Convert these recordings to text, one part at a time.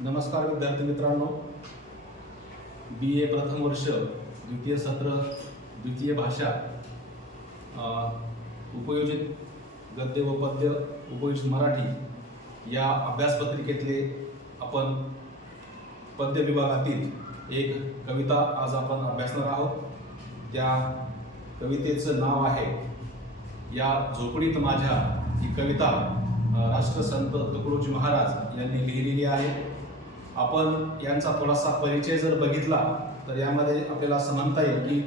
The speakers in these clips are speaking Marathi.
नमस्कार विद्यार्थी मित्रांनो, BA प्रथम वर्ष द्वितीय सत्र द्वितीय भाषा उपयोजित गद्य व पद्य उपयोजित मराठी या अभ्यासपत्रिकेतले आपण पद्य विभागातील एक कविता आज आपण अभ्यासणार आहोत। त्या कवितेचं नाव आहे या झोपडीत माझ्या। ही कविता राष्ट्रसंत तुकडोजी महाराज यांनी लिहिलेली आहे। आपण यांचा थोडासा परिचय जर बघितला तर यामध्ये आपल्याला असं म्हणता येईल की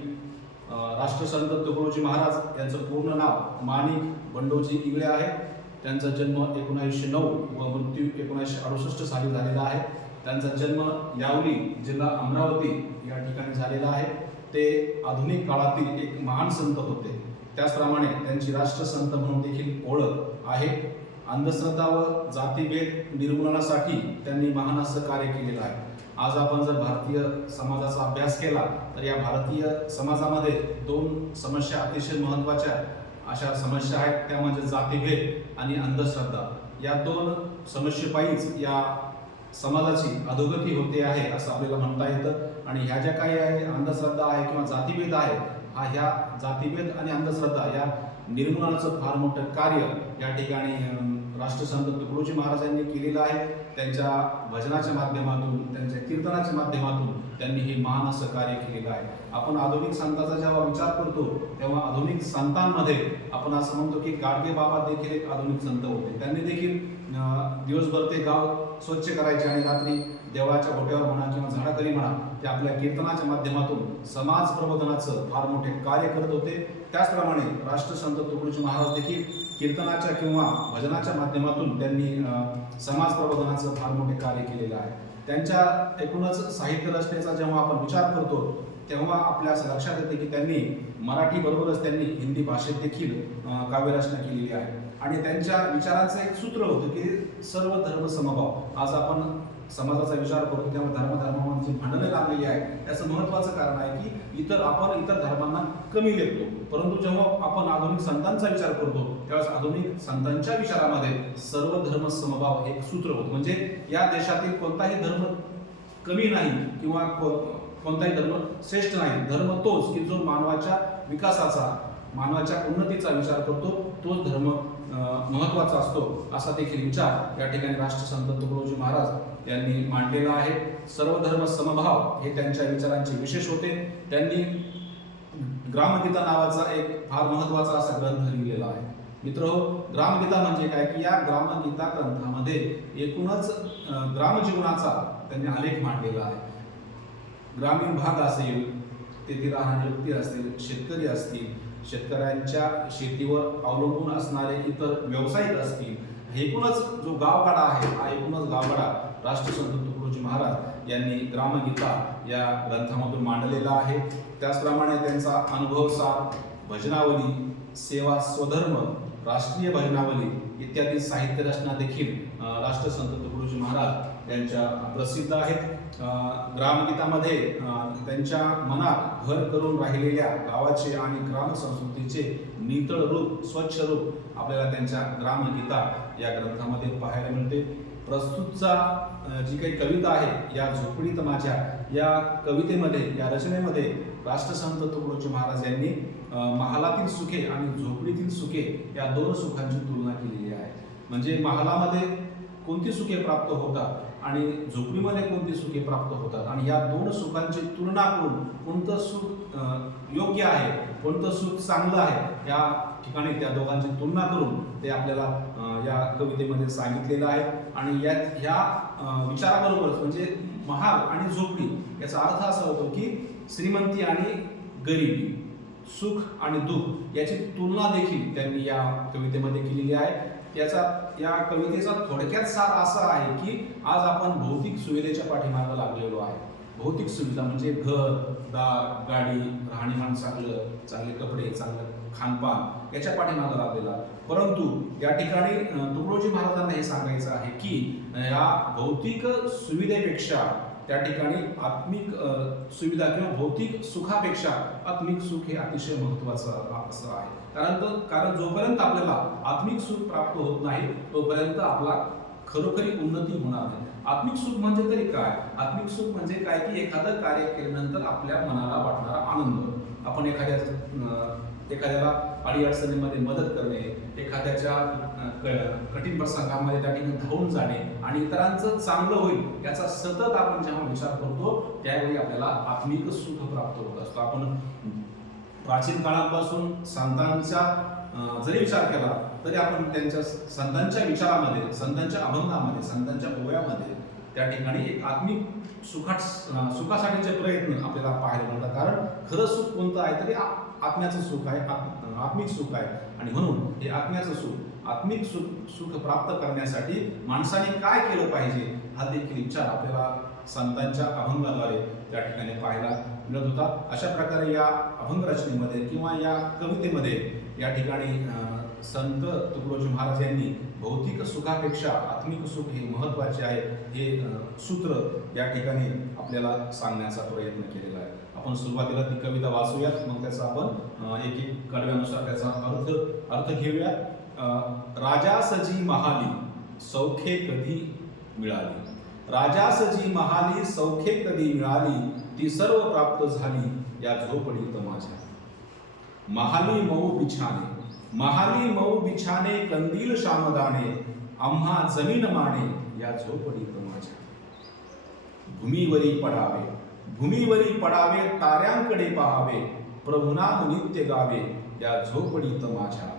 राष्ट्रसंत तुकडोजी महाराज यांचं पूर्ण नाव माणिक बंडोजी इंगळे आहे। त्यांचा जन्म 1909 व मृत्यू 1968 साली झालेला आहे। त्यांचा जन्म यावली जिल्हा अमरावती या ठिकाणी झालेला आहे। ते आधुनिक काळातील एक महान संत होते। त्याचप्रमाणे त्यांची राष्ट्रसंत म्हणून देखील ओळख आहे। अंधश्रद्धा व जातीभेद निर्मूलनासाठी त्यांनी महान असं कार्य केलेलं आहे। आज आपण जर भारतीय समाजाचा अभ्यास केला तर या भारतीय समाजामध्ये दोन समस्या अतिशय महत्त्वाच्या अशा समस्या आहेत, त्या म्हणजे जातीभेद आणि अंधश्रद्धा। या दोन समस्येपायीच या समाजाची अधोगती होते आहे असं आपल्याला म्हणता येतं। आणि ह्या ज्या काही आहे अंधश्रद्धा आहे किंवा जातीभेद आहे, ह्या जातीभेद आणि अंधश्रद्धा या निर्मूलनाचं फार मोठं कार्य या ठिकाणी राष्ट्रसंत तुकडोजी महाराजांनी केलेलं आहे। त्यांच्या भजनाच्या माध्यमातून, त्यांच्या कीर्तनाच्या माध्यमातून त्यांनी हे महान असं कार्य केलेलं आहे। आपण आधुनिक संतांचा जेव्हा विचार करतो तेव्हा आधुनिक संतांमध्ये आपण असं म्हणतो की गाडगे बाबा देखील एक आधुनिक संत होते। त्यांनी देखील दिवसभर ते गाव स्वच्छ करायचे आणि रात्री देवाच्या ओट्यावर म्हणा किंवा झाडाखाली म्हणा ते आपल्या कीर्तनाच्या माध्यमातून समाज प्रबोधनाचं फार मोठे कार्य करत होते। त्याचप्रमाणे राष्ट्रसंत तुकडोजी महाराज देखील कीर्तनाच्या किंवा भजनाच्या माध्यमातून त्यांनी समाज प्रबोधनाचं फार मोठे कार्य केलेलं आहे। त्यांच्या एकूणच साहित्य रचनेचा जेव्हा आपण विचार करतो तेव्हा आपल्या असं लक्षात येते की त्यांनी मराठी बरोबरच त्यांनी हिंदी भाषेत देखील काव्यरचना केलेली आहे। आणि त्यांच्या विचारांचं एक सूत्र होतं की सर्व धर्म समभाव। आज आपण समाजाचा विचार करतो तेव्हा धर्मांची भांडणे लागलेली आहे। याचं महत्त्वाचं कारण आहे की आपण इतर धर्मांना कमी लेखतो, परंतु जेव्हा आपण आधुनिक संतांचा विचार करतो त्यावेळेस आधुनिक संतांच्या विचारामध्ये सर्व धर्म समभाव एक सूत्र होतं। म्हणजे या देशातील कोणताही धर्म कमी नाही किंवा कोणताही धर्म श्रेष्ठ नाही। धर्म तोच की जो मानवाच्या विकासाचा, मानवाच्या उन्नतीचा विचार करतो, तोच धर्म महत्त्वाचा असतो असा देखील विचार या ठिकाणी राष्ट्रसंत तुकडोजी महाराज यांनी मांडलेला आहे। सर्व धर्म समभाव हे त्यांच्या विचारांचे विशेष होते। त्यांनी ग्रामगीता नावाचा एक फार महत्त्वाचा असा ग्रंथ लिहिलेला आहे। मित्रहो, ग्रामगीता म्हणजे काय की या ग्रामगीता ग्रंथामध्ये एकूणच ग्रामजीवनाचा त्यांनी आलेख मांडलेला आहे। ग्रामीण भाग असेल, तेथील राहणारे व्यक्ती असतील, शेतकरी असतील, शेतकऱ्यांच्या शेतीवर अवलंबून असणारे इतर व्यावसायिक असतील, एकूणच जो गावगाडा आहे हा एकूणच गावगाडा राष्ट्रसंत तुकडोजी महाराज यांनी ग्रामगीता या ग्रंथामधून मांडलेला आहे। त्याचप्रमाणे त्यांचा अनुभवसार, भजनावली, सेवा स्वधर्म, राष्ट्रीय भजनावली इत्यादी साहित्य रचना देखील राष्ट्रसंत तुकडोजी महाराज यांच्या प्रसिद्ध आहेत। ग्रामगीतामध्ये त्यांच्या मनात घर करून राहिलेल्या गावाचे आणि ग्राम संस्कृतीचे नितळ रूप, स्वच्छ रूप आपल्याला त्यांच्या ग्रामगीता या ग्रंथामध्ये पाहायला मिळते। प्रस्तुतचा जी काही कविता आहे या झोपडीत माझ्या या कवितेमध्ये, या रचनेमध्ये राष्ट्रसंत तुकडोजी महाराज यांनी महालातील सुखे आणि झोपडीतील सुखे या दोन सुखांची तुलना केलेली आहे। म्हणजे महालामध्ये कोणती सुखे प्राप्त होतात आणि झोपडीमध्ये कोणती सुखे प्राप्त होतात आणि या दोन सुखांची तुलना करून कोणतं सुख योग्य आहे, कोणतं सुख चांगलं आहे या ठिकाणी त्या दोघांची तुलना करून ते आपल्याला या कवितेमध्ये सांगितलेलं आहे। आणि ह्या विचाराबरोबरच म्हणजे महाल आणि झोपडी याचा अर्थ असा होतो की श्रीमंती आणि गरिबी, सुख आणि दुःख याची तुलना देखील त्यांनी या कवितेमध्ये केलेली आहे। या कवितेचा थोडक्यात सार असा आहे की आज आपण भौतिक सुविधेच्या पाठीमागे लागलेलो आहे। भौतिक सुविधा म्हणजे घर, दार, गाडी, राहणीमान चांगले कपडे, चांगलं खानपान याच्या पाठीमागे लागलेला। परंतु या ठिकाणी तुकडोजी महाराजांना हे सांगायचं आहे की या भौतिक सुविधेपेक्षा त्या ठिकाणी आत्मिक सुविधा किंवा भौतिक सुखापेक्षा आत्मिक सुख हे अतिशय महत्त्वाचं असं आहे। कारण जोपर्यंत आपल्याला आत्मिक सुख प्राप्त होत नाही तोपर्यंत आपला खरोखरी उन्नती होणार नाही. आत्मिक सुख म्हणजे तरी काय? आत्मिक सुख म्हणजे काय की एखादं कार्य केल्यानंतर आपल्या मनाला वाटणारा आनंद, आपण एखाद्याला अडीअडचणीमध्ये मदत करणे, एखाद्याच्या कठीण प्रसंगामध्ये त्या ठिकाणी धावून जाणे आणि इतरांचं चांगलं होईल याचा सतत आपण जेव्हा विचार करतो त्यावेळी आपल्याला आत्मिक सुख प्राप्त होत असतो. आपण प्राचीन काळापासून संतांचा जरी विचार केला तरी आपण त्यांच्या संतांच्या विचारामध्ये, संतांच्या अभंगामध्ये, संतांच्या ओव्यामध्ये त्या ठिकाणी एक आत्मिक सुखासाठीचे प्रयत्न आपल्याला पाहायला मिळतात. कारण खरं सुख कोणतं आहे तरी आत्म्याचं सुख आहे, आत्मिक सुख आहे. आणि म्हणून हे आत्म्याचं सुख, आत्मिक सुख प्राप्त करण्यासाठी माणसाने काय केलं पाहिजे हा देखील विचार आपल्याला संतांच्या अभंगाद्वारे त्या ठिकाणी पाहायला मिळत होता. अशा प्रकारे या अभंग रचनेमध्ये किंवा या कवितेमध्ये या ठिकाणी संत तुकडोजी महाराज यांनी भौतिक सुखापेक्षा आत्मिक सुख हे महत्त्वाचे आहे हे सूत्र या ठिकाणी आपल्याला सांगण्याचा प्रयत्न केलेला आहे. आपण सुरुवातीला ती कविता वाचूयात, मग त्याचा आपण एक एक कडव्यानुसार त्याचा अर्थ घेऊयात. राजासजी महाली सौखे कधी मिळाली, राजासजी महाली सौखे कधी मिळाली, ती सर्व प्राप्त झाली या झोपडीत माझ्या. महाली मऊ बिछाने, महाली मऊ बिछाने, कंदील शामदाने, आम्हा जमीन माने या झोपडीत माझ्या. भूमीवरी पडावे, भूमीवरी पडावे, ताऱ्यांकडे पाहावे, प्रभुनाम नित्य गावे या झोपडीत माझ्या.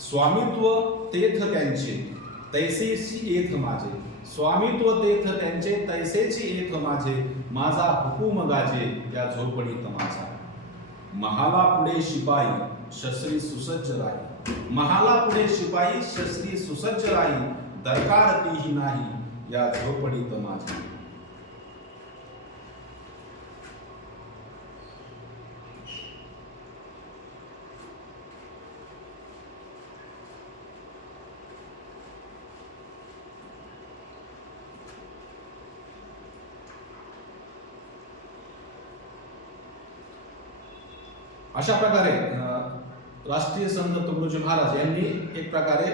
स्वामित्व तेथ त्यांचे तैसेची येथ माझे, स्वामित्व तेथ त्यांचे तैसेची येथ माझे, माझा हुकूम गाजे या झोपडीत माझा. महाला पुढे शिपाई शस्त्री सुसज्ज राही, महाला पुढे शिपाई शस्त्री सुसज्ज राही, दरकार तीही नाही या झोपडीत माझा. अशा प्रकारे राष्ट्रीय संत तुकडोजी महाराज यांनी एक प्रकारे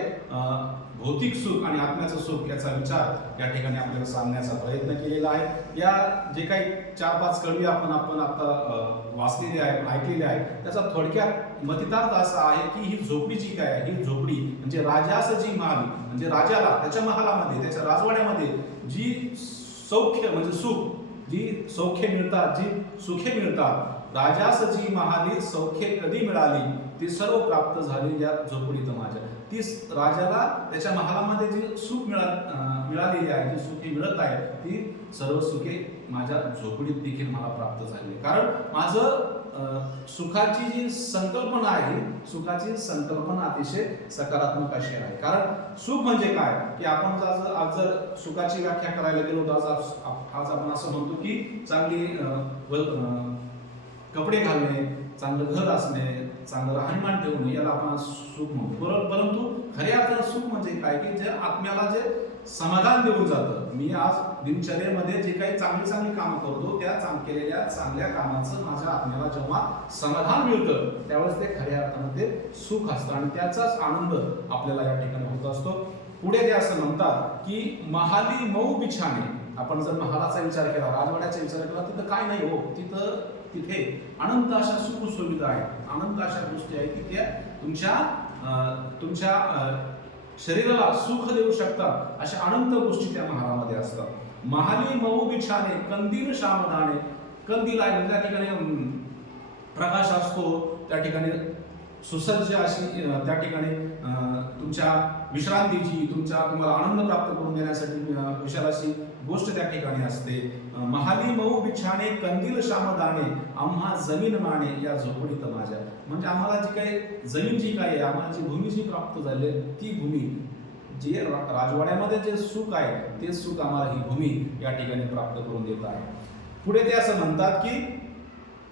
भौतिक सुख आणि आत्म्याचं सुख याचा विचार या ठिकाणी आपल्याला सांगण्याचा प्रयत्न केलेला आहे. या जे काही 4-5 कवी आपण आता वाचलेले आहे, ऐकलेले आहे, त्याचा थोडक्यात मतितार्थ असा आहे की ही झोपडी जी काय आहे, ही झोपडी म्हणजे राजासजी महाल, म्हणजे राजाला त्याच्या महालामध्ये, त्याच्या राजवाड्यामध्ये जी सौख्य म्हणजे सुख, जी सौख्य मिळतात, जी सुखे मिळतात, राजासजी महाली सौख्य कधी मिळाली, ती सर्व प्राप्त झाली या झोपडीत माझ्या. ती राजाला त्याच्या महालामध्ये जी सुख मिळालेली आहे, जी सुखे मिळत आहे, ती सर्व सुखे माझ्या झोपडीत देखील मला प्राप्त झाली. कारण माझं सुखाची जी संकल्पना आहे, सुखाची संकल्पना अतिशय सकारात्मक अशी आहे. कारण सुख म्हणजे काय की आपण आज जर सुखाची व्याख्या करायला गेलो तर आज आपण असं म्हणतो की चांगली कपडे घालणे, चांगलं घर असणे, चांगलं राहणीमान ठेवणे याला आपण सुख म्हणतो. परंतु खऱ्या अर्थानं सुख म्हणजे काय की जे आत्म्याला जे समाधान देऊन जातं. मी आज दिनचर्येमध्ये जे काही चांगली कामं करतो त्या केलेल्या चांगल्या कामाचं माझ्या आत्म्याला जेव्हा समाधान मिळतं त्यावेळेस ते खऱ्या अर्थानं ते सुख असतं आणि त्याचाच आनंद आपल्याला या ठिकाणी होत असतो. पुढे ते असं म्हणतात की महाली मऊ बिछाने. आपण जर महालाचा विचार केला, राजवाड्याचा विचार केला, तिथं काय नाही हो, तिथे अनंत अशा सुख सुविधा आहेत, अनंत अशा गोष्टी आहेत की त्या तुमच्या शरीराला सुख देऊ शकतात. अशा अनंत गोष्टी त्या महालामध्ये असतात. महाली मऊ बिछाने, कंदील शामदाने. कंदील आहे म्हणजे त्या ठिकाणी प्रकाश असतो, त्या ठिकाणी सुसज्ज अशी त्या ठिकाणी तुमच्या विश्रांतीची, तुम्हाला आनंद प्राप्त करून देण्यासाठी विशाल अशी गोष्ट त्या ठिकाणी असते. महाली मऊ बिछाने, कंदील शामदाने, आम्हा जमीन माने या झोपडीत माझ्या. म्हणजे आम्हाला जी काही जमीन जी काय आहे, आम्हाला जी भूमी जी प्राप्त झाली ती भूमी, जे राजवाड्यामध्ये जे सुख आहे ते सुख आम्हाला ही भूमी या ठिकाणी प्राप्त करून देत आहे. पुढे ते असं म्हणतात की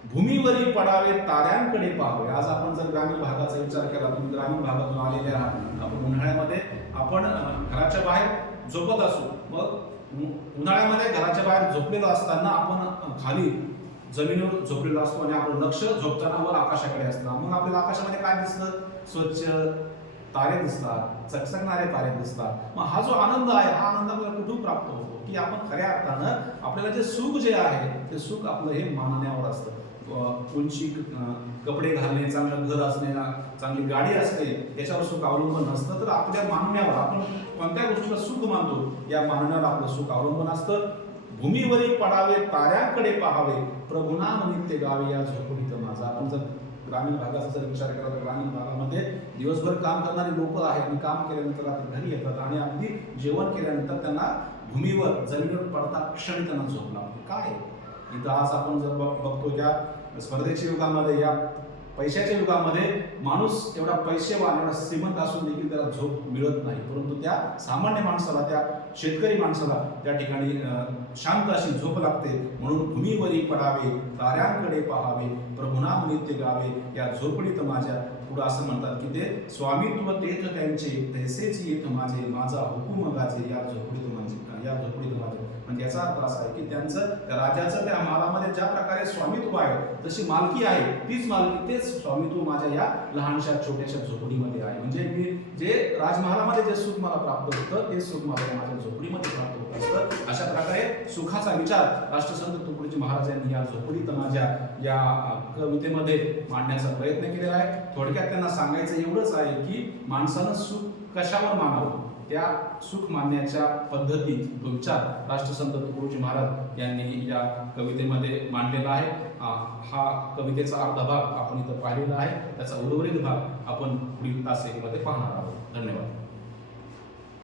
भूमीवरी पडावे, ताऱ्यांकडे पाहावे. आज आपण जर ग्रामीण भागाचा विचार केला, तुम्ही ग्रामीण भागातून आलेले आहात, आपण उन्हाळ्यामध्ये आपण घराच्या बाहेर झोपत असू, मग उन्हाळ्यामध्ये घराच्या बाहेर झोपलेलो असताना आपण खाली जमिनीवर झोपलेलो असतो आणि आपलं लक्ष झोपताना वर आकाशाकडे असतं. मग आपल्याला आकाशामध्ये काय दिसतं? स्वच्छ तारे दिसतात, चकचकणारे तारे दिसतात. मग हा जो आनंद आहे, हा आनंद आपल्याला कुठून प्राप्त होतो? की आपण खऱ्या अर्थानं आपल्याला जे सुख जे आहे ते सुख आपलं हे मानण्यावर असतं. उंची कपडे घालणे, चांगलं घर असणे, चांगली गाडी असणे, याच्यावर सुख अवलंबून नसतं, तर आपल्या मानण्यावर आपण कोणत्या गोष्टीला सुख मानतो या मानण्यावर आपलं सुख अवलंबून असतं. भूमीवरी पडावे ताऱ्याकडे पाहावे, प्रभुनाम नित्य गावे या झोपडीत माझा. आपण जर ग्रामीण भागाचा जर विचार केला तर ग्रामीण भागामध्ये दिवसभर काम करणारे लोक आहेत आणि काम केल्यानंतर रात्री घरी येतात आणि अगदी जेवण केल्यानंतर त्यांना भूमीवर जमिनीवर पडता क्षणी त्यांना झोप लागते. काय इथं आज आपण जर बघतो त्या स्पर्धेच्या युगामध्ये, या पैशाच्या युगामध्ये माणूस एवढा पैसेवान, एवढा श्रीमंत असून देखील त्याला झोप मिळत नाही. परंतु त्या सामान्य माणसाला, त्या शेतकरी माणसाला त्या ठिकाणी शांत अशी झोप लागते. म्हणून भूमीवरी पडावे ताऱ्यांकडे पाहावे, प्रभुनाम नित्य गावे या झोपडीत माझ्या. पुढं असं म्हणतात की ते स्वामित्व तेथ त्यांचे, तैसेच येत माझे, माझा हुकुम गाजे या झोपडीत म्हणजे, या झोपडीत माझे. म्हणजे याचा अर्थ असा आहे की त्यांचं, त्या राजाचं त्या मालामध्ये ज्या प्रकारे स्वामित्व आहे, तशी मालकी आहे, तीच मालकी, तेच स्वामित्व माझ्या या लहानशा छोट्याशा झोपडीमध्ये आहे. म्हणजे मी जे राजमहालामध्ये जे सुख मला प्राप्त होतं, ते सुख मला माझ्या झोपडीमध्ये प्राप्त होत असतं. अशा प्रकारे सुखाचा विचार राष्ट्रसंत तुकडोजी महाराज यांनी या झोपडीत माझ्या या कवितेमध्ये मांडण्याचा प्रयत्न केलेला आहे. थोडक्यात त्यांना सांगायचं एवढंच आहे की माणसानं सुख कशावर मानावं, त्या सुख मानण्याच्या पद्धतीत तो विचार राष्ट्रसंत तुकडोजी महाराज यांनी या कवितेमध्ये मांडलेला आहे. हा कवितेचा अर्धा भाग आपण इथं पाहिलेला आहे. त्याचा उर्वरित भाग आपण पुढील तासिकेमध्ये पाहणार आहोत. धन्यवाद.